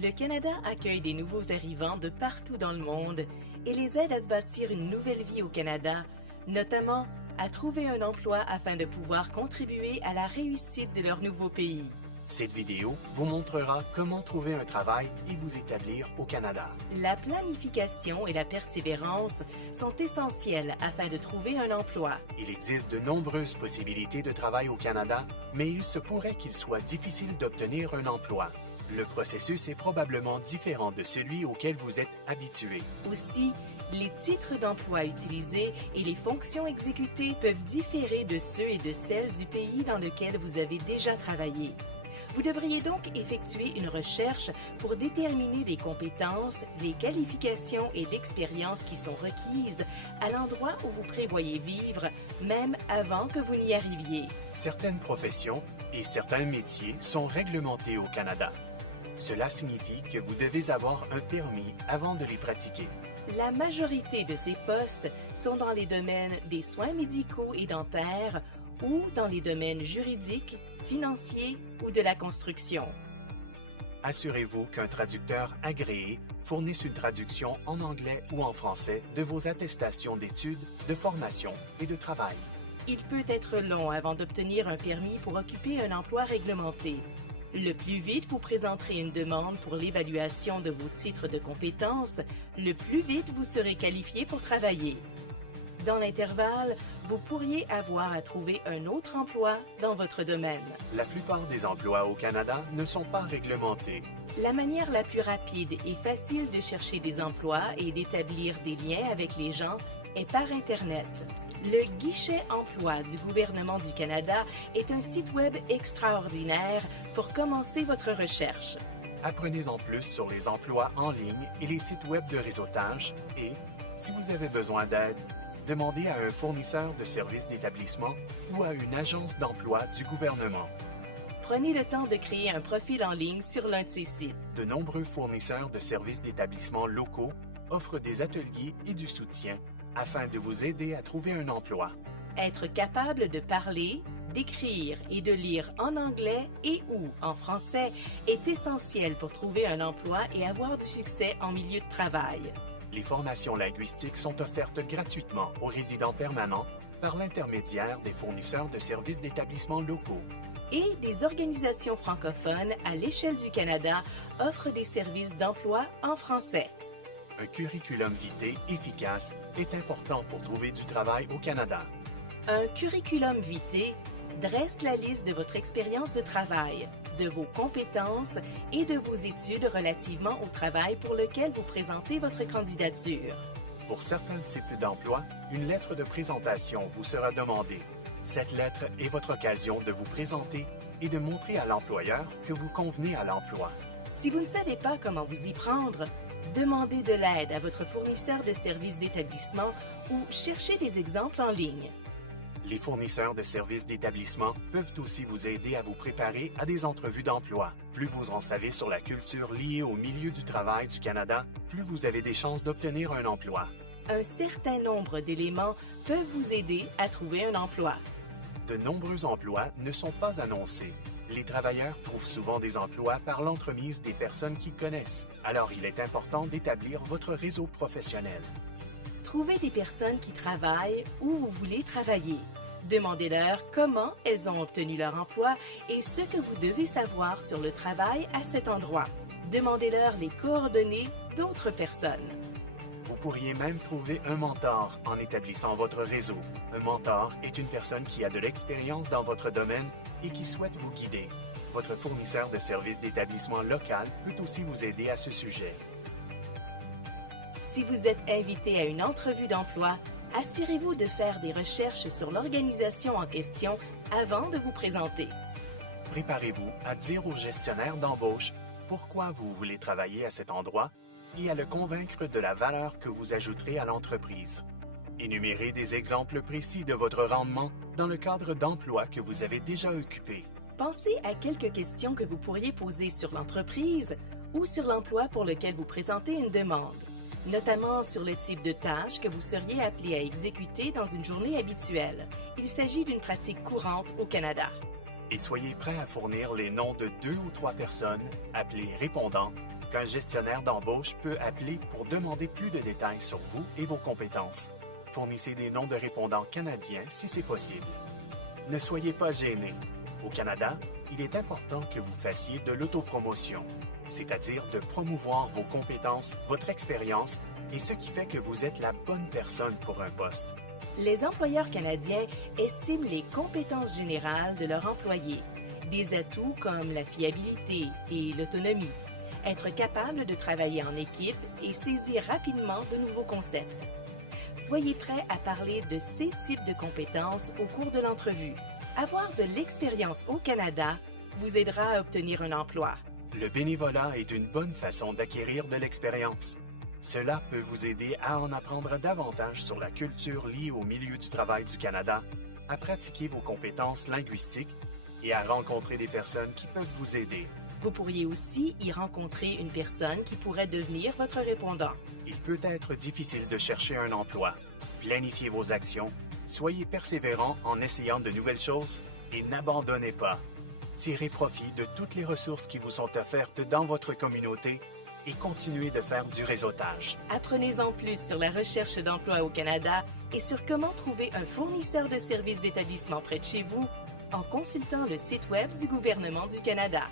Le Canada accueille des nouveaux arrivants de partout dans le monde et les aide à se bâtir une nouvelle vie au Canada, notamment à trouver un emploi afin de pouvoir contribuer à la réussite de leur nouveau pays. Cette vidéo vous montrera comment trouver un travail et vous établir au Canada. La planification et la persévérance sont essentielles afin de trouver un emploi. Il existe de nombreuses possibilités de travail au Canada, mais il se pourrait qu'il soit difficile d'obtenir un emploi. Le processus est probablement différent de celui auquel vous êtes habitué. Aussi, les titres d'emploi utilisés et les fonctions exécutées peuvent différer de ceux et de celles du pays dans lequel vous avez déjà travaillé. Vous devriez donc effectuer une recherche pour déterminer les compétences, les qualifications et l'expérience qui sont requises à l'endroit où vous prévoyez vivre, même avant que vous n'y arriviez. Certaines professions et certains métiers sont réglementés au Canada. Cela signifie que vous devez avoir un permis avant de les pratiquer. La majorité de ces postes sont dans les domaines des soins médicaux et dentaires ou dans les domaines juridiques, financiers ou de la construction. Assurez-vous qu'un traducteur agréé fournisse une traduction en anglais ou en français de vos attestations d'études, de formation et de travail. Il peut être long avant d'obtenir un permis pour occuper un emploi réglementé. Le plus vite vous présenterez une demande pour l'évaluation de vos titres de compétences, le plus vite vous serez qualifié pour travailler. Dans l'intervalle, vous pourriez avoir à trouver un autre emploi dans votre domaine. La plupart des emplois au Canada ne sont pas réglementés. La manière la plus rapide et facile de chercher des emplois et d'établir des liens avec les gens est par Internet. Le guichet emploi du gouvernement du Canada est un site web extraordinaire pour commencer votre recherche. Apprenez-en plus sur les emplois en ligne et les sites web de réseautage et, si vous avez besoin d'aide, demandez à un fournisseur de services d'établissement ou à une agence d'emploi du gouvernement. Prenez le temps de créer un profil en ligne sur l'un de ces sites. De nombreux fournisseurs de services d'établissement locaux offrent des ateliers et du soutien afin de vous aider à trouver un emploi. Être capable de parler, d'écrire et de lire en anglais et ou en français est essentiel pour trouver un emploi et avoir du succès en milieu de travail. Les formations linguistiques sont offertes gratuitement aux résidents permanents par l'intermédiaire des fournisseurs de services d'établissements locaux. Et des organisations francophones à l'échelle du Canada offrent des services d'emploi en français. Un curriculum vitae efficace est important pour trouver du travail au Canada. Un curriculum vitae dresse la liste de votre expérience de travail, de vos compétences et de vos études relativement au travail pour lequel vous présentez votre candidature. Pour certains types d'emplois, une lettre de présentation vous sera demandée. Cette lettre est votre occasion de vous présenter et de montrer à l'employeur que vous convenez à l'emploi. Si vous ne savez pas comment vous y prendre, demandez de l'aide à votre fournisseur de services d'établissement ou cherchez des exemples en ligne. Les fournisseurs de services d'établissement peuvent aussi vous aider à vous préparer à des entrevues d'emploi. Plus vous en savez sur la culture liée au milieu du travail du Canada, plus vous avez des chances d'obtenir un emploi. Un certain nombre d'éléments peuvent vous aider à trouver un emploi. De nombreux emplois ne sont pas annoncés. Les travailleurs trouvent souvent des emplois par l'entremise des personnes qu'ils connaissent. Alors, il est important d'établir votre réseau professionnel. Trouvez des personnes qui travaillent où vous voulez travailler. Demandez-leur comment elles ont obtenu leur emploi et ce que vous devez savoir sur le travail à cet endroit. Demandez-leur les coordonnées d'autres personnes. Vous pourriez même trouver un mentor en établissant votre réseau. Un mentor est une personne qui a de l'expérience dans votre domaine et qui souhaite vous guider. Votre fournisseur de services d'établissement local peut aussi vous aider à ce sujet. Si vous êtes invité à une entrevue d'emploi, assurez-vous de faire des recherches sur l'organisation en question avant de vous présenter. Préparez-vous à dire au gestionnaire d'embauche pourquoi vous voulez travailler à cet endroit et à le convaincre de la valeur que vous ajouterez à l'entreprise. Énumérez des exemples précis de votre rendement dans le cadre d'emploi que vous avez déjà occupé. Pensez à quelques questions que vous pourriez poser sur l'entreprise ou sur l'emploi pour lequel vous présentez une demande, notamment sur le type de tâches que vous seriez appelé à exécuter dans une journée habituelle. Il s'agit d'une pratique courante au Canada. Et soyez prêt à fournir les noms de 2 ou 3 personnes, appelées répondants, qu'un gestionnaire d'embauche peut appeler pour demander plus de détails sur vous et vos compétences. Fournissez des noms de répondants canadiens si c'est possible. Ne soyez pas gênés. Au Canada, il est important que vous fassiez de l'autopromotion, c'est-à-dire de promouvoir vos compétences, votre expérience et ce qui fait que vous êtes la bonne personne pour un poste. Les employeurs canadiens estiment les compétences générales de leurs employés, des atouts comme la fiabilité et l'autonomie, être capable de travailler en équipe et saisir rapidement de nouveaux concepts. Soyez prêts à parler de ces types de compétences au cours de l'entrevue. Avoir de l'expérience au Canada vous aidera à obtenir un emploi. Le bénévolat est une bonne façon d'acquérir de l'expérience. Cela peut vous aider à en apprendre davantage sur la culture liée au milieu du travail du Canada, à pratiquer vos compétences linguistiques et à rencontrer des personnes qui peuvent vous aider. Vous pourriez aussi y rencontrer une personne qui pourrait devenir votre répondant. Il peut être difficile de chercher un emploi. Planifiez vos actions, soyez persévérant en essayant de nouvelles choses et n'abandonnez pas. Tirez profit de toutes les ressources qui vous sont offertes dans votre communauté et continuez de faire du réseautage. Apprenez-en plus sur la recherche d'emploi au Canada et sur comment trouver un fournisseur de services d'établissement près de chez vous en consultant le site Web du gouvernement du Canada.